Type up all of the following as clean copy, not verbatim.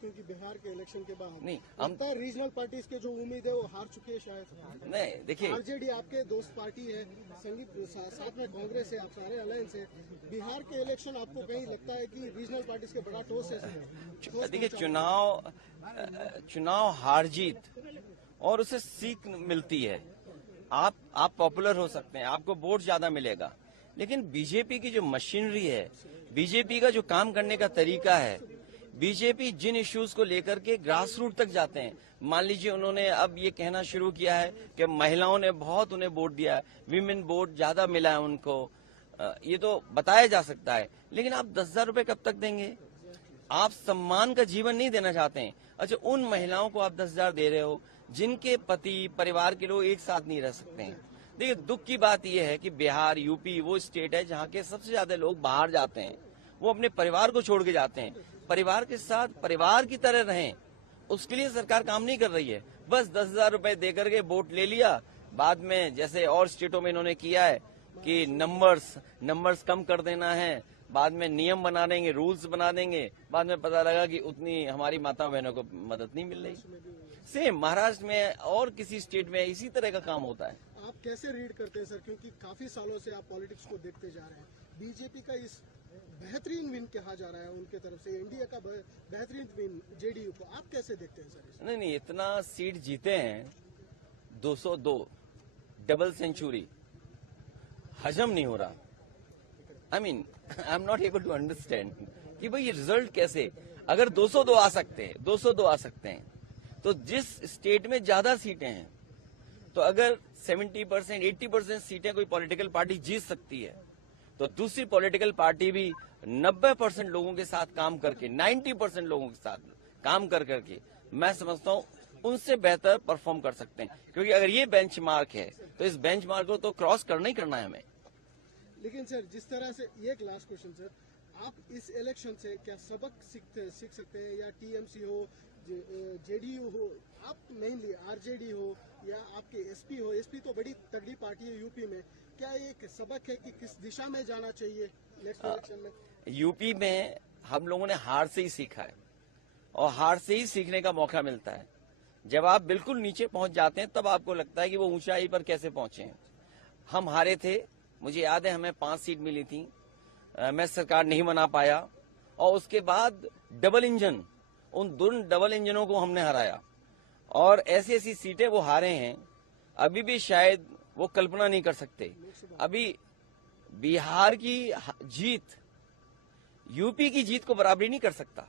क्योंकि बिहार के इलेक्शन के बाद नहीं, हम रीजनल पार्टीज के जो उम्मीद है वो हार चुके हैं शायद। नहीं देखिए, आरजेडी आपके दोस्त पार्टी है, साथ में कांग्रेस है, आप सारे अलायंस है। बिहार के इलेक्शन आपको कहीं लगता है कि रीजनल पार्टीज के बड़ा ठोस है? देखिए चुनाव हार जीत और उसे सीख मिलती है। आप पॉपुलर हो सकते हैं, आपको वोट ज्यादा मिलेगा, लेकिन बीजेपी की जो मशीनरी है, बीजेपी का जो काम करने का तरीका है, बीजेपी जिन इश्यूज को लेकर के ग्रास रूट तक जाते हैं। मान लीजिए उन्होंने अब ये कहना शुरू किया है कि महिलाओं ने बहुत उन्हें वोट दिया है, विमेन वोट ज्यादा मिला है उनको, ये तो बताया जा सकता है, लेकिन आप 10,000 रुपए कब तक देंगे? आप सम्मान का जीवन नहीं देना चाहते हैं। अच्छा, उन महिलाओं को आप 10,000 दे रहे हो जिनके पति परिवार के लोग एक साथ नहीं रह सकते हैं। देखिए, दुख की बात यह है कि बिहार, यूपी वो स्टेट है जहाँ के सबसे ज्यादा लोग बाहर जाते हैं, वो अपने परिवार को छोड़ के जाते हैं। परिवार के साथ परिवार की तरह रहें, उसके लिए सरकार काम नहीं कर रही है। बस 10,000 रुपए दे करके वोट ले लिया, बाद में जैसे और स्टेटों में इन्होंने किया है कि नंबर्स कम कर देना है, बाद में नियम बना देंगे, रूल्स बना देंगे, बाद में पता लगा कि उतनी हमारी माता बहनों को मदद नहीं मिल रही। सेम महाराष्ट्र में और किसी स्टेट में इसी तरह का काम होता है। आप कैसे रीड करते हैं सर, क्योंकि काफी सालों से आप पॉलिटिक्स को देखते जा रहे हैं, बीजेपी का इस बेहतरीन विन कहा जा रहा है उनके तरफ से, इंडिया का बेहतरीन विन जेडीयू को, आप कैसे देखते हैं सर? नहीं, इतना सीट जीते हैं, 202 डबल सेंचुरी, हजम नहीं हो रहा। I am not able to understand कि भाई ये रिजल्ट कैसे, अगर 202 आ सकते हैं तो जिस स्टेट में ज्यादा सीटें हैं, तो अगर 70%, 80% सीटें कोई पॉलिटिकल पार्टी जीत सकती है, तो दूसरी पॉलिटिकल पार्टी भी 90% लोगों के साथ काम करके, 90% लोगों के साथ काम करके मैं समझता हूं उनसे बेहतर परफॉर्म कर सकते हैं। क्योंकि अगर ये बेंचमार्क है तो इस बेंचमार्क को तो क्रॉस करना ही करना है हमें। लेकिन सर, जिस तरह से, ये एक लास्ट क्वेश्चन सर, आप इस इलेक्शन से क्या सबक सीख सकते हैं, या टीएमसी हो, जेडीयू हो, आप मेनली आरजेडी हो, या आपके एसपी हो, एसपी तो बड़ी तगड़ी पार्टी है यूपी में, क्या एक सबक है कि किस दिशा में जाना चाहिए नेक्स्ट इलेक्शन में? यूपी में हम लोगों ने हार से ही सीखा है, और हार से ही सीखने का मौका मिलता है। जब आप बिल्कुल नीचे पहुंच जाते हैं तब आपको लगता है कि वो ऊंचाई पर कैसे पहुंचे हैं। हम हारे थे, मुझे याद है हमें 5 सीट मिली थी, मैं सरकार नहीं बना पाया, और उसके बाद डबल इंजन, उन दोनों डबल इंजनों को हमने हराया, और ऐसी ऐसी सीटें वो हारे हैं अभी भी शायद वो कल्पना नहीं कर सकते। अभी बिहार की जीत यूपी की जीत को बराबरी नहीं कर सकता।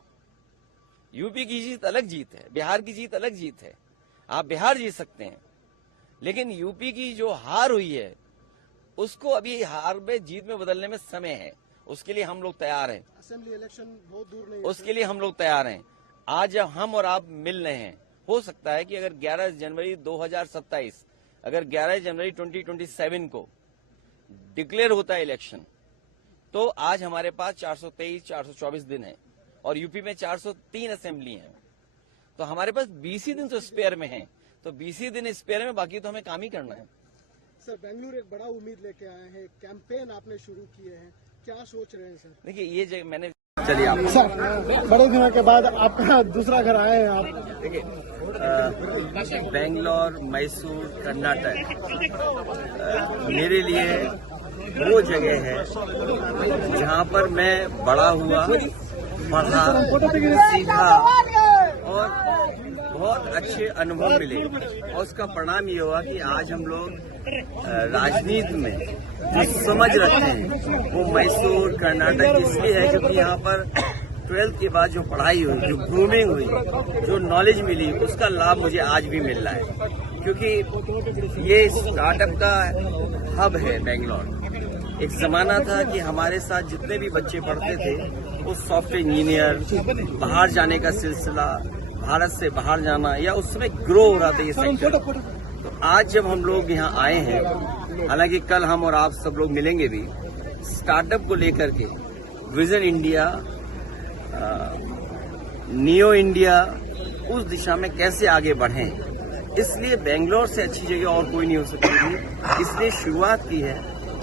यूपी की जीत अलग जीत है, बिहार की जीत अलग जीत है। आप बिहार जीत सकते हैं, लेकिन यूपी की जो हार हुई है उसको अभी हार में जीत में बदलने में समय है। उसके लिए हम लोग तैयार हैं। असेंबली इलेक्शन बहुत दूर नहीं है, उसके लिए हम लोग तैयार हैं। आज जब हम और आप मिल रहे हैं, हो सकता है कि अगर 11 जनवरी 2027, अगर 11 जनवरी 2027 को डिक्लेयर होता है इलेक्शन, तो आज हमारे पास 423, 424 दिन है, और यूपी में 403 असेंबली हैं, तो हमारे पास 20 ही दिन तो स्पेयर में हैं। तो 20 ही दिन स्पेयर में, बाकी तो हमें काम ही करना है। सर, बेंगलुरु एक बड़ा उम्मीद लेके आए हैं, कैंपेन आपने शुरू किए हैं, क्या सोच रहे हैं सर? देखिए, ये जगह मैंने, चलिए आप सर, बड़े दिनों के बाद आपका दूसरा घर आए हैं आप। देखिए, बेंगलोर, मैसूर, कर्नाटक मेरे लिए वो जगह है जहाँ पर मैं बड़ा हुआ, पढ़ा, सीखा, और बहुत अच्छे अनुभव मिले, और उसका परिणाम ये हुआ कि आज हम लोग राजनीति में जो समझ रखते हैं वो मैसूर, कर्नाटक इसलिए है क्योंकि यहाँ पर 12th के बाद जो पढ़ाई हुई, जो ग्रूमिंग हुई, जो नॉलेज मिली, उसका लाभ मुझे आज भी मिल रहा है। क्योंकि ये स्टार्टअप का हब है बेंगलोर। एक जमाना था कि हमारे साथ जितने भी बच्चे पढ़ते थे वो सॉफ्टवेयर इंजीनियर, बाहर जाने का सिलसिला, भारत से बाहर जाना, या उस समय ग्रो हो रहा था ये सेक्टर। तो आज जब हम लोग यहाँ आए हैं, हालांकि कल हम और आप सब लोग मिलेंगे भी, स्टार्टअप को लेकर के विजन इंडिया, नियो इंडिया, उस दिशा में कैसे आगे बढ़ें, इसलिए बेंगलोर से अच्छी जगह और कोई नहीं हो सकती। इसलिए शुरुआत की है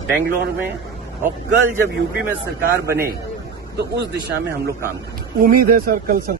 बेंगलोर में, और कल जब यूपी में सरकार बने तो उस दिशा में हम लोग काम करें। उम्मीद है सर कल सरकार